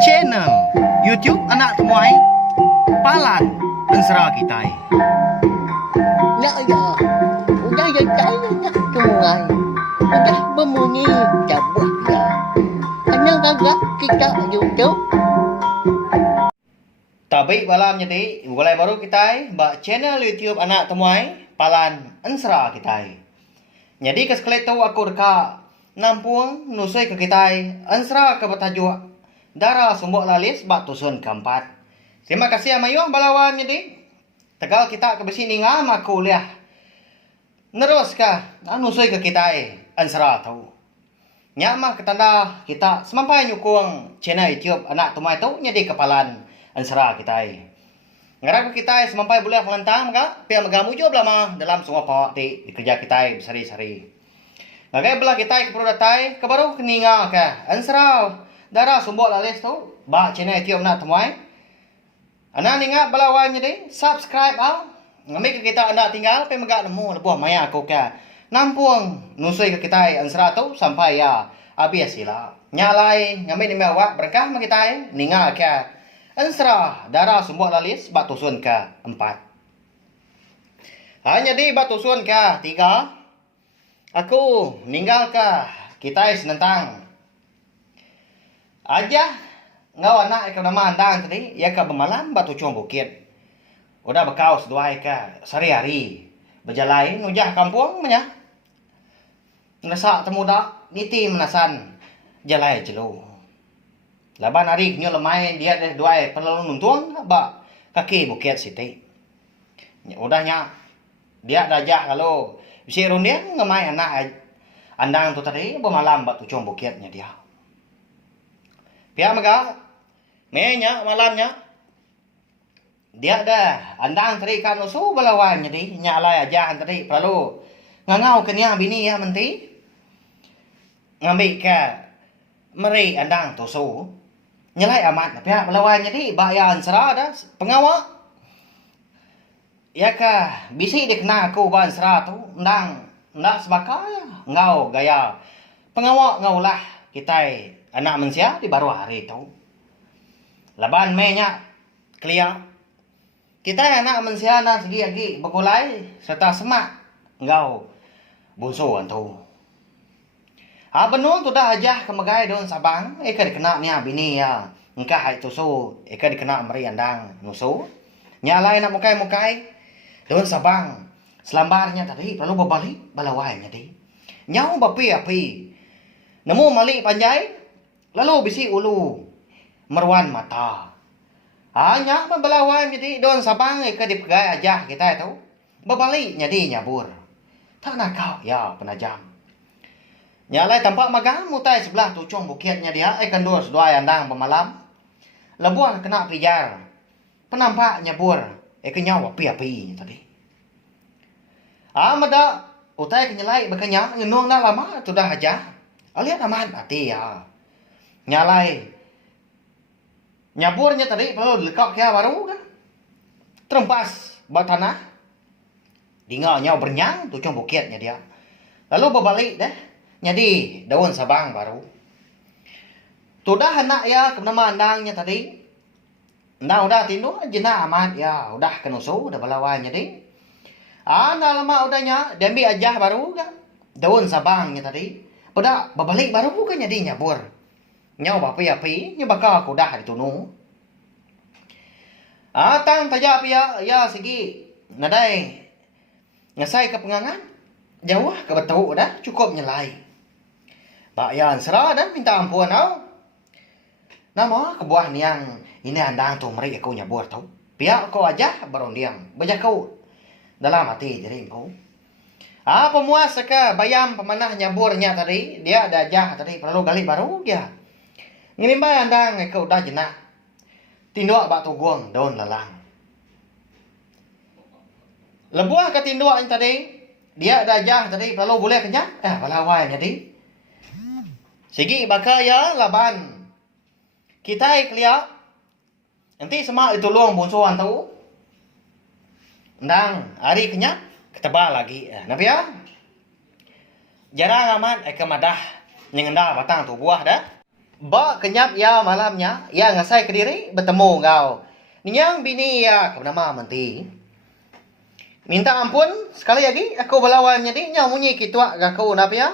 channel YouTube anak temuai Palan Ensra kita. Ya, udah ya saya nak tungai, udah berbunyi cabut ya. Hanya agak kita YouTube. Tapi malam jadi mulai baru kita mbak channel YouTube anak temuai Palan Ensra kita. Jadi kesekali tahu aku reka nampung nusai ke kita Ensra ke batajuk darah sumbok lalis bak tusun keempat. Terima kasih amayuh balawan jadi. Tegal kita ke besi ninga aku liah. Nerus ka nusai ke kita Ensra tahu. Nyama ketanda kita semampai nyukung channel YouTube anak temuai tahu jadi kepalan Ensra kita. Ngarap kita semampai boleh melantang maka pihak magamu juga belama dalam semua pawak di kerja kita besari-sari. Ngagai belah kita ke produtai ke baru keninga ka Ensra darah sumbok lalis tu ba channel YouTube nak temuai. Ana ninga balawan jadi subscribe au. Ngambil ke kita anda tinggal pe megak nemu lebuh maya aku ka. Nampung nusui ke kita Ensra tu sampai ya habis sila. Nyalai ngambil ni awak berkah ma kita ninga ka Ensra darah sumbok lalis bak tusun ke 4. Hanya di bak tusun ke 3. Aku ninggal ke kita senentang. Aja ngau anak ke nama andang tadi ya ke bemalam bak tucung bukit. Udah bekau seduai ke sehari-hari. Berjalai nujah kampung menya. Nasa temuda niti menasan jalai jelu. Laban hari nyo lemai dia deh duai perlu nuntung ba kaki bukit siti. Udahnya dia dajak kalau bisi rundia ngemai anak andang tu tadi bermalam bak tucung bukitnya dia. Pihak mega menya malamnya dia dah andang tadi kan usu balawan jadi nyalai aja tadi perlu ngangau kenia bini ya menti ngambil ke meri andang tu su nyalai amat pihak balawan jadi bayan Ensra dah pengawak ya ka bisi dikena aku ban Ensra tu ndang ndak sebakai ngau gaya pengawak ngaulah kita anak manusia di baru hari tu laban menya clear kita anak manusia na segi lagi bekulai serta semak ngau buso antu benun tu dah aja kemegai don Sabang eka dikena nia bini ya engkah hai tusu eka dikena meri andang nusu nyalai nak mukai don Sabang selambarnya tadi perlu berbalik balawai tadi nyau bapi nemu mali panjai lalu bisi ulu merwan mata. Hanya membelawai jadi don Sabang ke dipegai aja kita itu. Berbalik jadi nyabur. Tak nak kau ya penajam. Nyalai tampak magang mutai sebelah tucung bukitnya dia kendur sedua andang pemalam. Lebuan kena pijar. Penampak nyabur kenyau api-api tadi. Mada utai kenyalai bekanya ngenung dah lama tu dah aja. Aliat aman hati ya. Nyalai nyaburnya tadi perlu lekak kia baru kan terempas bak tanah tinggal nyau bernyang tucung bukitnya dia lalu berbalik deh jadi daun Sabang baru tudah anak ya ke nama andangnya tadi nah udah tindu jena amat ya udah kenusu udah balawan jadi anda lama udahnya dembi aja baru kan daun Sabangnya tadi pada berbalik baru kan jadi nyabur nyau bapi-api nya bakal aku dah ditunu. Tang tajak ya segi nadai ngasai ke pengangan jauh ke betul dah cukup nyelai. Bak ya Ensra dah minta ampun au. Nama kebuah niang ini andang tu meri aku nyabur tau. Pihak kau aja berundiam bejak kau dalam hati jadi kau. Pemuas ke bayam pemanah nyaburnya tadi dia ada aja tadi perlu gali baru dia. Ngimbai andang ke udah jenak. Tinduk bak tuguang daun lalang. Lebuah ke tinduk yang tadi. Dia dah jah tadi perlu boleh kenyang. Balawai jadi. Segi bakal ya laban. Kita kelia. Nanti semak itu luang bonsoan tahu. Ndang hari kenyang. Ketebal lagi. Nabi ya. Jarang amat kemadah. Nyengendah batang tu buah dah. Ba kenyap ya malamnya, ya ngasai ke diri bertemu kau. Niang bini ya bernama menti. Minta ampun sekali lagi aku berlawan jadi nyau munyi kitua gaku napa ya.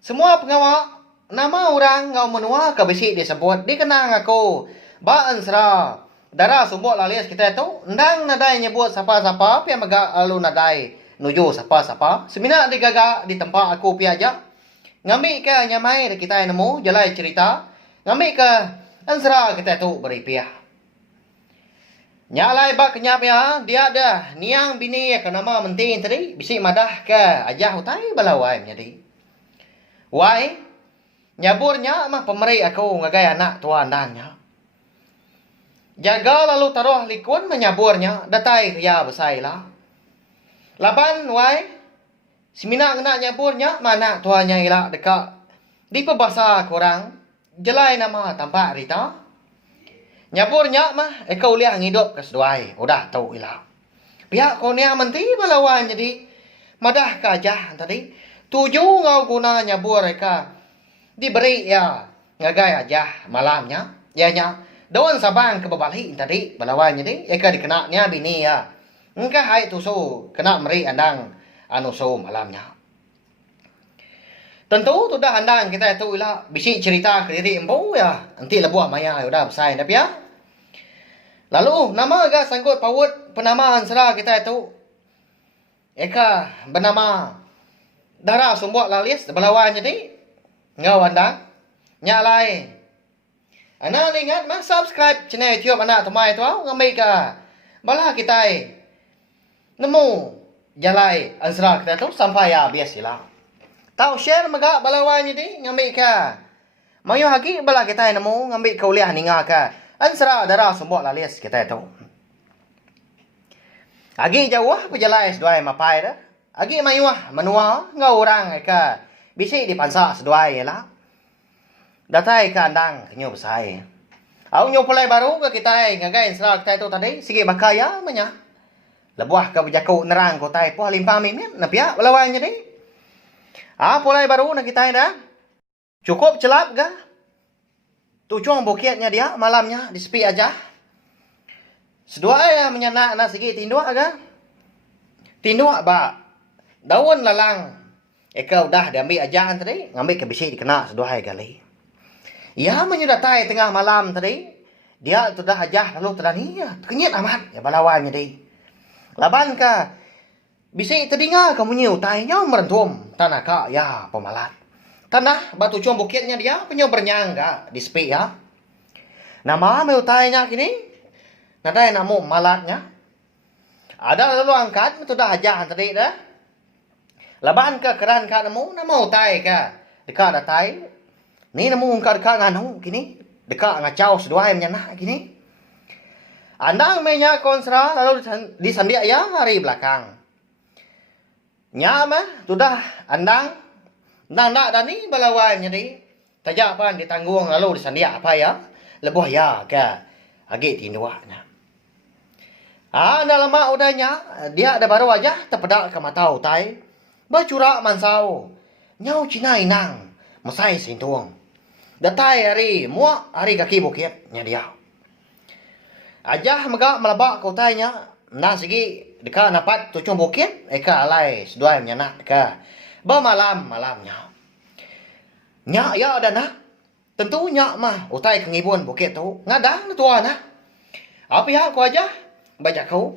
Semua pengawal nama orang ngau menua ke besi disebut dikenang aku. Ba ansra darah sumbok lalias kita itu ndang nadai nyebut siapa-siapa pia maga alu nadai nuju siapa-siapa. Semina digaga di tempat aku pia aja. Ngambil ke nyamai kita nemu jalai cerita. Ngambil ke ansra kita tu beripiah. Nyalai bak kenyap ya dia dah niang bini ya ke nama mentin tadi bisi madah ke ajah utai balawai jadi. Wai nyaburnya mah pemeri aku ngagai anak tuan dannya. Jaga lalu taruh likun menyaburnya datai ya besailah. Laban wai semina nak nyaburnya mana tuannya ila dekat di pebasa korang jelai nama tampak rita. Nyaburnya mah kau lihat hidup ke seduai udah tahu ila. Pihak kau ni menti balawan jadi madah kajah tadi. Tuju ngau guna nyabur mereka diberi ya ngagai aja malamnya ya nya daun sabang ke bebalik tadi balawan jadi eka dikenaknya bini ya. Engkau hai tusu kena meri andang anu so malamnya. Tentu sudah andang kita itu ilah bisi cerita ke diri empu ya. Nanti lebuah maya udah besar tapi ya. Lalu nama agak sangkut paut penamaan serah kita itu. Eka bernama darah sumbok lalis belawan jadi. Ngau andang. Nyak lain. Anak ingat mah subscribe channel YouTube anak temai tu ngambil ke. Balah kita nemu jalai ansra kita tu sampai ya biasilah. Tahu share megak balawan jadi ngambil ke. Mayu haki bala kita nemu ngambil kuliah ninga ke. Ansra darah sumbok lalis kita itu. Agi jauh pejalai seduai mapai dah. Agi mayuah menua ngau orang ke. Bisi dipansa seduai lah. Datai ke andang kenyo besai. Au nyo pulai baru ke kita ngagai ansra kita itu tadi sigi bakaya menya. Lebuah ke bejaku nerang ko tai puah limpa mimin napia balawan jadi. Pulai baru nak kita dah. Cukup celap ga? Tujuan bukitnya dia malamnya di sepi aja. Sedua ya menyenak nak segi tinduk ga? Tinduk ba. Daun lalang. Eka udah diambil aja tadi, ngambil ke bisi dikena sedua kali. Ya menyudatai tengah malam tadi. Dia sudah aja lalu terani ya. Kenyit amat ya balawan jadi. Laban ka bisi terdinga kamu nyiu tainya merentum tanah ka ya pemalat. Tanah batu cuam bukitnya dia punya bernyangga di sepi ya. Nama meu tainya kini. Nadai namu malatnya. Ada lalu angkat sudah aja tadi dah. Laban ka keran ka namu nama utai ka. Dekat datai. Ni namu ungkar ka nganu kini. Dekat ngacau seduai menyanah kini. Andang menya konsra lalu disandia ya hari belakang. Nyama sudah andang. Nang nak dani balawan jadi. Tajak pan ditanggung lalu disandia apa ya. Lebuh ya ke. Agi tinduaknya. Dalam mak udahnya. Dia ada baru aja terpedak ke mata utai. Bacurak mansau. Nyau Cina inang. Mesai sintuang. Datai hari muak hari kaki bukitnya dia. Ajah megak melabak kau tanya. Nah segi dekat napat tucung bukit. Eka alai seduai menyanak ke. Malamnya. Nyak ya ada nak. Tentu nyak mah utai kengibun bukit tu. Ngadang tuan nah. Apa ya kau aja. Baca kau.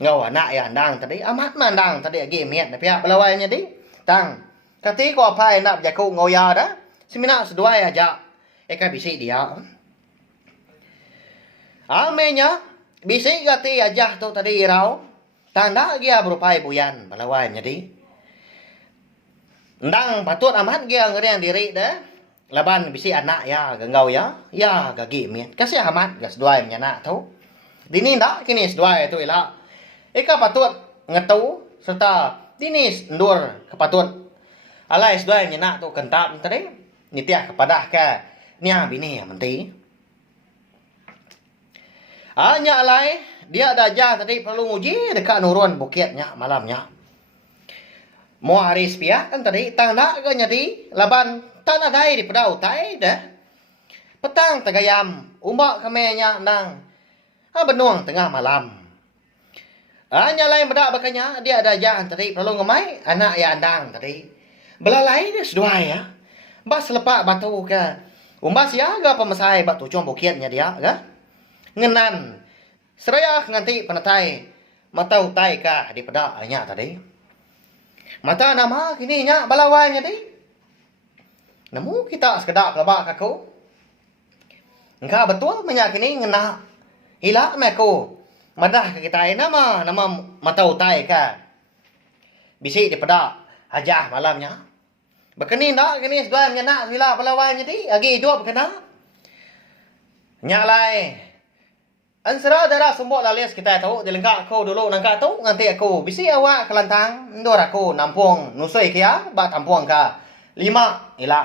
Ngau anak ya andang tadi. Amat mandang tadi lagi miat. Tapi ya belawainya di. Tang. Kati kau apa nak baca kau ngau ya dah. Semina seduai aja. Eka bisi dia. Amenya. Bisi gati aja tu tadi irau. Tanda dia berupai buyan. Balawai jadi. Ndang patut amat dia ngeriang diri dah. Laban bisi anak ya genggau ya. Ya gagi mian. Kasih amat gas duai menyanak tu. Dini ndak kini seduai tu ila. Eka patut ngetu serta dini ndur kepatut. Alai seduai menyanak tu kentap tadi. Nitiah kepada ke nia bini menti. Hanya alai dia ada aja tadi perlu nguji dekat nurun bukitnya malamnya. Mau hari sepia kan tadi tanda ke nyadi laban tanah dai di pedau tai dah. Petang tegayam, umbak kamenya nang benuang tengah malam. Hanya lain bedak bakanya, dia ada jalan tadi, perlu ngemai, anak ya andang tadi. Belalai dia seduai ya. Bak selepak batu ke. Umbak sia ga pemasai bak tujuan bukitnya dia ga. Ngenan. Seraya nganti penatai. Mata utai ka di pedak nya tadi. Mata nama kini nya balawainya tadi. Namu kita sekedap lebak aku. Engkau betul menyakini ngena. Hilak meku. Madah ke kita nama mata utai ka. Bisik di pedak hajah malamnya. Berkenin dak kini sedua menyenak bila pelawai jadi agi hidup kena. Nyalai. Ansara darah sumbok dalias kita tahu dilengkak aku dulu nangka tahu nganti aku bisik awak kelantang ndor aku nampung nusui kia ba tampuang ka. 5 ila.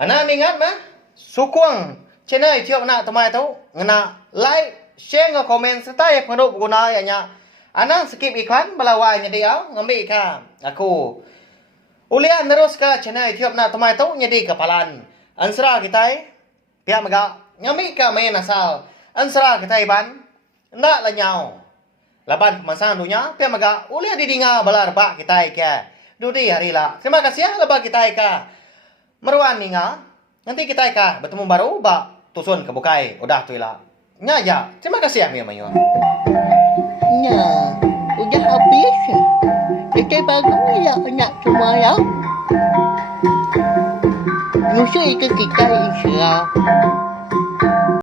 Ana ingat mah sukung channel tiok nak temai tahu ngena like share nge komen serta ya pengaruh guna ya nya. Anang skip iklan balawai nya dia ngambil ka aku. Ulian terus ke channel YouTube nak temai tahu nyedi kepalan. Ansara kita pihak mega ngambil ka main asal. Ansara kita ban ndak lanyau. Laban pemasangan dunia pihak mega ulian didinga balar bak kita ke. Dudi hari lah. Terima kasih ya lebak kita ka. Meruan ninga. Nanti kita ka bertemu baru bak tusun kebukai. Udah tu lah. Nya ya. Terima kasih ya Mayu. Nah, udah habis. Kita baru ya nak semua ya. Nyusul ke kita insya